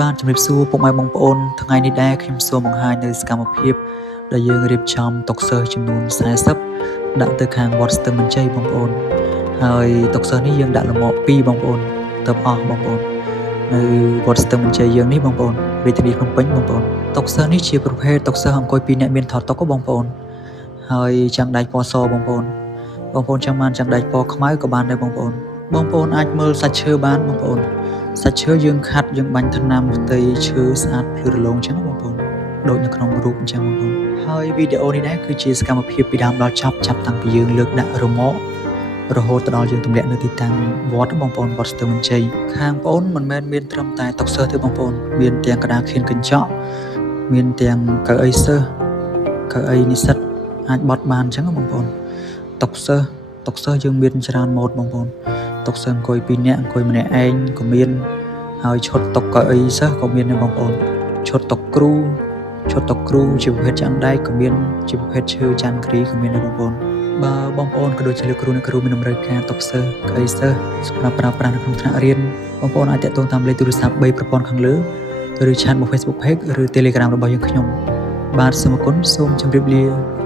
បានជំរាបសួរពុកម៉ែបងប្អូនថ្ងៃនេះដែរខ្ញុំសូមបង្ហាញនៅសកម្មភាពដែលយើងរៀបចំតុសិស្សចំនួន40ដាក់ទៅខាងវត្តស្ទឹងមានជ័យបងប្អូនហើយតុសិស្សនេះយើងដាក់លម្អ2បងប្អូនទៅអស់បងប្អូននៅវត្តស្ទឹងមានជ័យយើងនេះបងប្អូនរាជធានីភ្នំពេញបងប្អូនតុសិស្សនេះជាប្រភេទតុសិស្សអង្គុយ2នាក់មានថតតុបងប្អូនហើយចាំងដែកពណ៌សបងប្អូនចាំបានចាំងដែកពណ៌ខ្មៅក៏បានដែរបងប្អូនអាចមើលសាច់ឈើបានបងប្អូនសាច់ឈើយើងខាត់យើងបាញ់ថ្នាំផ្ទៃឈើស្អាតភ្លឺរលោងអញ្ចឹងបងប្អូនដូចនៅក្នុងរូបអញ្ចឹងបងប្អូនហើយវីដេអូនេះដែរគឺជាសកម្មភាពពីដើមដល់ចប់ចាប់តាំងពីយើងលើកដាក់រមាក់រហូតដល់យើងទម្លាក់នៅទីតាំងវត្តបងប្អូនវត្តស្ទឹងមានជ័យខាងបងប្អូនមិនមែនមានត្រឹមតែតុសិស្សទេបងប្អូនមានទាំងក្តារខៀនកញ្ចក់មានទាំងកៅអីសិស្សកៅអីនិស្សិតអាចបត់បានអញ្ចឹងបងប្អូនតុសិស្សយើងមានច្រើនម៉ូដបងប្អូនតុសិស្សអង្គុយ2នាក់អង្គុយម្នាក់ឯងក៏មានហើយឈុតតុកៅអីសិស្សក៏មានដែរបងប្អូនឈុតតុគ្រូជាប្រភេទចាក់ដែកក៏មានជាប្រភេទឈើច័ន្ទគ្រីក៏មានដែរបងប្អូនបើបងប្អូនក៏ដូចជាលោកគ្រូអ្នកគ្រូមានតម្រូវការតុសិស្សកៅអីសិស្សសម្រាប់ប្រើប្រាស់នៅក្នុងថ្នាក់រៀនបងប្អូនអាចទាក់ទងតាមលេខទូរស័ព្ទ3ប្រព័ន្ធខាងលើឬឆាតមក Facebook Page ឬ Telegram របស់យើងខ្ញុំបាទសូមអរគុណសូមជម្រាបលា